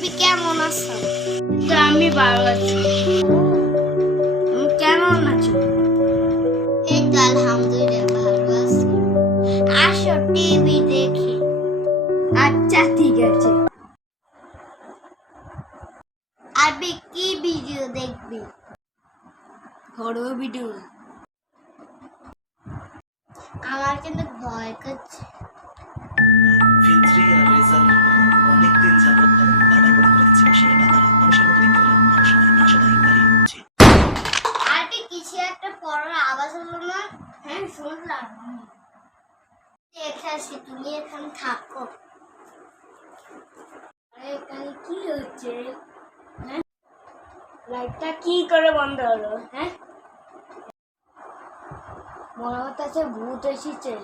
আরবি কেমন আছো? আমি ভালো আছি। তুমি কেমন আছো? এই তো আলহামদুলিল্লাহ ভালো আছি। আসো টিভি দেখি। আচ্ছা ঠিক আছে। আরবি কি ভিডিও দেখবি? Horror video. আমার কিন্তু ভয় করছে। ফিনত্রি আর রেজাল্ট অনেকদিন যাবত বারবার করে দিচ্ছে সেটা তারা মানুষের মধ্যে দেখতে পেলাম মানুষ নয় তার সাথে গাড়ি হচ্ছে আরবি কিছু একটা পড়ার আওয়াজ হলো না? হ্যাঁ শুনলাম। দেখে আসি, তুমি এখানে থাকো। আরে এখানে কি হচ্ছে? হ্যাঁ লাইটটা কি করে বন্ধ হলো? হ্যাঁ মনে হচ্ছে ভূত এসেছে।